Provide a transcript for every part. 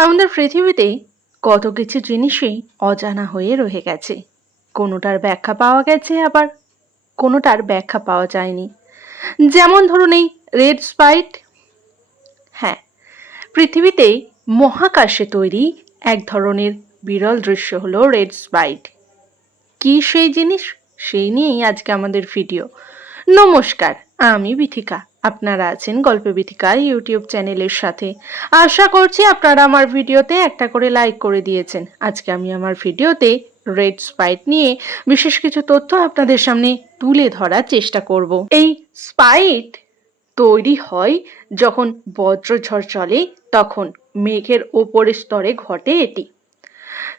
আমাদের পৃথিবীতে কত কিছু জিনিসই অজানা হয়ে রয়ে গেছে। কোনোটার ব্যাখ্যা পাওয়া গেছে আবার, কোনোটার ব্যাখ্যা পাওয়া যায়নি। যেমন ধরুন এই রেড স্পাইট। হ্যাঁ পৃথিবীতে মহাকাশে তৈরি এক ধরনের বিরল দৃশ্য হলো রেড স্পাইট। কি সেই জিনিস? সেই নিয়েই আজকে আমাদের ভিডিও। নমস্কার। আমি বিথিকা। আপনারা আছেন গল্পে বিথিকা ইউটিউব চ্যানেলের সাথে। আশা করছি আপনারা আমার ভিডিওতে একটা করে লাইক করে দিয়েছেন। আজকে আমি আমার ভিডিওতে রেড স্পাইট নিয়ে বিশেষ কিছু তথ্য আপনাদের সামনে তুলে ধরার চেষ্টা করব। এই স্পাইট তৈরি হয় যখন বজ্রঝড় চলে, তখন মেঘের ওপরের স্তরে ঘটে এটি।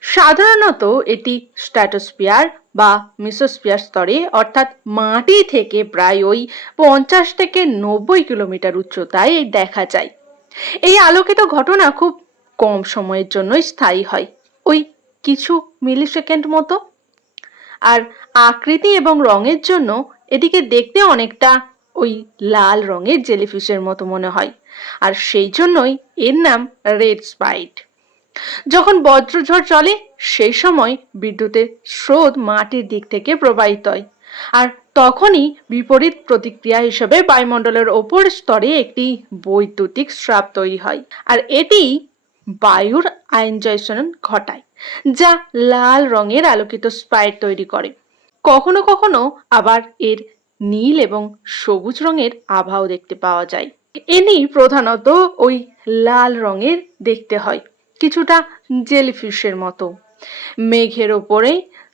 সাধারণত এটি স্ট্র্যাটোস্ফিয়ার বা মিসোস্ফিয়ার স্তরে, অর্থাৎ মাটি থেকে প্রায় ওই পঞ্চাশ থেকে নব্বই কিলোমিটার উচ্চতায় দেখা যায়। এই আলোকিত ঘটনা খুব কম সময়ের জন্যই স্থায়ী হয়, ওই কিছু মিলি সেকেন্ড মতো। আর আকৃতি এবং রঙের জন্য এটিকে দেখতে অনেকটা ওই লাল রঙের জেলিফিশের মতো মনে হয়, আর সেই জন্যই এর নাম রেড স্পাইট যখন বজ্রঝড় চলে, সেই সময় বিদ্যুতের স্রোত মাটির দিক থেকে প্রবাহিত হয়। আর তখনই বিপরীত প্রতিক্রিয়া হিসেবে বায়ুমণ্ডলের ওপর স্তরে একটি বৈদ্যুতিক স্রাব তৈরি হয়। আর এটি বায়ুর আয়নজয়সন ঘটায়, যা লাল রঙের আলোকিত স্পাইট তৈরি করে। কখনো কখনো আবার এর নীল এবং সবুজ রঙের আভাও দেখতে পাওয়া যায়। এনি প্রধানত ওই লাল রঙের দেখতে হয়। কিছুটা জেলিফিশের মতো। মেঘের ওপরে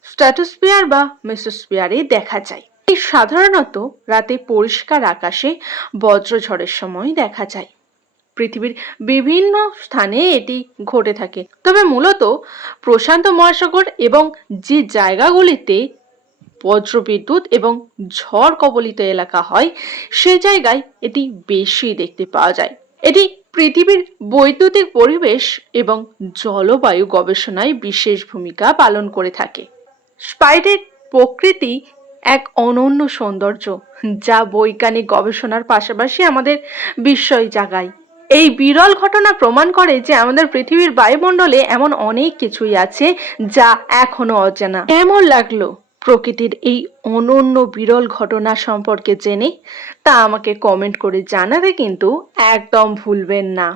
স্ট্র্যাটোস্ফিয়ার বা মেসোস্ফিয়ারে দেখা যায়। এই সাধারণত রাতে পরিষ্কার আকাশে বজ্রঝড়ের সময় দেখা যায়। পৃথিবীর বিভিন্ন স্থানে এটি ঘটে থাকে। তবে মূলত প্রশান্ত মহাসাগর এবং যে জায়গাগুলিতে বজ্রবিদ্যুৎ এবং ঝড় কবলিত এলাকা হয়, সে জায়গায় এটি বেশি দেখতে পাওয়া যায়। এটি পৃথিবীর বৈদ্যুতিক পরিবেশ এবং জলবায়ু গবেষণায় বিশেষ ভূমিকা পালন করে থাকে। স্পাইডের প্রকৃতি এক অনন্য সৌন্দর্য, যা বৈজ্ঞানিক গবেষণার পাশাপাশি আমাদের বিস্ময় জাগায়। এই বিরল ঘটনা প্রমাণ করে যে আমাদের পৃথিবীর বায়ুমণ্ডলে এমন অনেক কিছুই আছে যা এখনও অজানা কেমন লাগল? প্রকৃতির এই অনন্য বিরল ঘটনা সম্পর্কে জেনে তা আমাকে কমেন্ট করে জানাতে কিন্তু একদম ভুলবেন না।